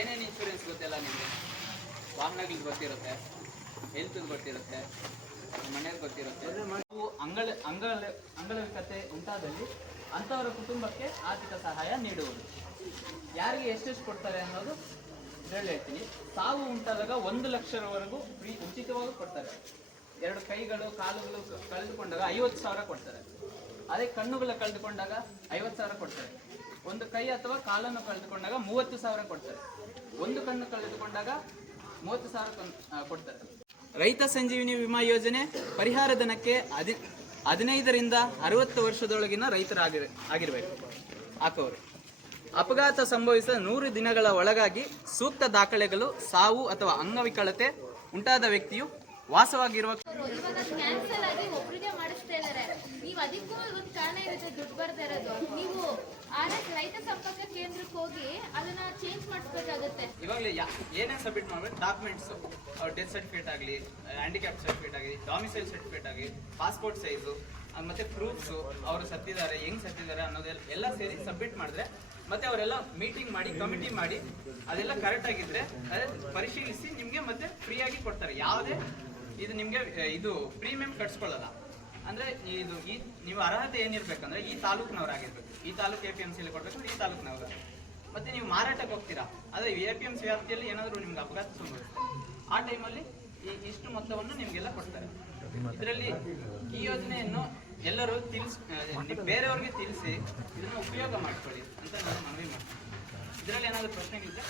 ಏನೇನು ಇನ್ಶೂರೆನ್ಸ್ ಗೊತ್ತಿಲ್ಲ ನಿಮಗೆ? ವಾಹನಗಳಿಗೆ ಗೊತ್ತಿರುತ್ತೆ, ಹೆಲ್ತ್ ಗೊತ್ತಿರುತ್ತೆ, ಮನೆಗೆ ಗೊತ್ತಿರುತ್ತೆ. ನಾವು ಅಂಗವಿಕತೆ ಉಂಟಾದಲ್ಲಿ ಅಂಥವರ ಕುಟುಂಬಕ್ಕೆ ಆರ್ಥಿಕ ಸಹಾಯ ನೀಡುವುದು. ಯಾರಿಗೆ ಎಷ್ಟೆಷ್ಟು ಕೊಡ್ತಾರೆ ಅನ್ನೋದು ಹೇಳ್ತೀನಿ. ಸಾವು ಉಂಟಾದಾಗ 1 ಲಕ್ಷದವರೆಗೂ ಫ್ರೀ ಉಚಿತವಾಗಿ ಕೊಡ್ತಾರೆ. 2 ಕೈಗಳು ಕಾಲುಗಳು ಕಳೆದುಕೊಂಡಾಗ 50,000 ಕೊಡ್ತಾರೆ. ಅದೇ ಕಣ್ಣುಗಳ ಕಳೆದುಕೊಂಡಾಗ 50,000 ಕೊಡ್ತಾರೆ. 1 ಕೈ ಅಥವಾ ಕಾಲನ್ನು ಕಳೆದುಕೊಂಡಾಗ 30,000 ಕೊಡ್ತಾರೆ. 1 ಕಣ್ಣು ಕಳೆದುಕೊಂಡಾಗ 30,000 ಕೊಡ್ತಾರೆ. ರೈತ ಸಂಜೀವಿನಿ ವಿಮಾ ಯೋಜನೆ ಪರಿಹಾರ ಧನಕ್ಕೆ 15ರಿಂದ 60 ವರ್ಷದೊಳಗಿನ ರೈತರಾಗಿರಬೇಕು ಹಾಕೋರು. ಅಪಘಾತ ಸಂಭವಿಸಿದ 100 ದಿನಗಳ ಒಳಗಾಗಿ ಸೂಕ್ತ ದಾಖಲೆಗಳು, ಸಾವು ಅಥವಾ ಅಂಗವಿಕಲತೆ ಉಂಟಾದ ವ್ಯಕ್ತಿಯು ವಾಸವಾಗಿರುವ ಇವಾಗ ಕ್ಯಾನ್ಸಲ್ ಆಗಿ ಒಬ್ಬರಿಗೆ ಮಾಡಿಸ್ತಾ ಇದ್ದಾರೆ. ನೀವು ಅದಕ್ಕೂ ಒಂದು ಕಾರಣ ಇರುತ್ತೆ, ದುಡ್ಡು ಬರ್ತಾ ಇರೋದು. ನೀವು ರೈತ ಸಂಪರ್ಕ ಕೇಂದ್ರಕ್ಕೆ ಹೋಗಿ ಅದನ್ನ ಚೇಂಜ್ ಮಾಡಿಸ್ಬೇಕಾಗುತ್ತೆ. ಇವಾಗಲೇ ಏನೇ ಸಬ್ಮಿಟ್ ಮಾಡ್ಬೇಕು, ಡಾಕ್ಯುಮೆಂಟ್ಸ್, ಅವ್ರ ಡೆತ್ ಸರ್ಟಿಫಿಕೇಟ್ ಆಗಲಿ, ಹ್ಯಾಂಡಿಕ್ಯಾಪ್ ಸರ್ಟಿಫಿಕೇಟ್ ಆಗಲಿ, ಡಾಮಿಸೈಲ್ ಸರ್ಟಿಫಿಕೇಟ್ ಆಗಲಿ, ಪಾಸ್ಪೋರ್ಟ್ ಸೈಜು, ಮತ್ತೆ ಪ್ರೂಫ್ಸು, ಅವರು ಸತ್ತಿದ್ದಾರೆ, ಹೆಂಗ್ ಸತ್ತಿದ್ದಾರೆ ಅನ್ನೋದೆಲ್ಲ ಸೇರಿ ಸಬ್ಮಿಟ್ ಮಾಡಿದ್ರೆ, ಮತ್ತೆ ಅವರೆಲ್ಲ ಮೀಟಿಂಗ್ ಮಾಡಿ ಕಮಿಟಿ ಮಾಡಿ ಅದೆಲ್ಲ ಕರೆಕ್ಟ್ ಆಗಿದ್ರೆ ಅದೇ ಪರಿಶೀಲಿಸಿ ನಿಮಗೆ ಮತ್ತೆ ಫ್ರೀ ಆಗಿ ಕೊಡ್ತಾರೆ. ಯಾವುದೇ ಇದು ನಿಮಗೆ ಇದು ಪ್ರೀಮಿಯಂ ಕಟ್ಸ್ಕೊಳ್ಳಲ್ಲ. ಅಂದ್ರೆ ನೀವು ಅರ್ಹತೆ ಏನಿರ್ಬೇಕಂದ್ರೆ ಈ ತಾಲೂಕಿನವರಾಗಿರ್ಬೇಕು, ಈ ತಾಲೂಕು APMC ಕೊಡ್ಬೇಕು, ಈ ತಾಲೂಕಿನವರು. ಮತ್ತೆ ನೀವು ಮಾರಾಟಕ್ಕೆ ಹೋಗ್ತೀರಾ, ಆದರೆ APMC ವ್ಯಾಪ್ತಿಯಲ್ಲಿ ಏನಾದರೂ ನಿಮ್ಗೆ ಅಪಘಾತ ಸಂಭವಿಸುತ್ತೆ, ಆ ಟೈಮಲ್ಲಿ ಇಷ್ಟು ಮೊತ್ತವನ್ನು ನಿಮಗೆಲ್ಲ ಕೊಡ್ತಾರೆ. ಇದರಲ್ಲಿ ಈ ಯೋಜನೆಯನ್ನು ಎಲ್ಲರೂ ಬೇರೆಯವ್ರಿಗೆ ತಿಳಿಸಿ ಇದನ್ನು ಉಪಯೋಗ ಮಾಡ್ಕೊಳ್ಳಿ ಅಂತ ನಾನು ಮನವಿ ಮಾಡ್ತೀನಿ. ಇದರಲ್ಲಿ ಏನಾದರೂ ಪ್ರಶ್ನೆಗಳಿದ್ರೆ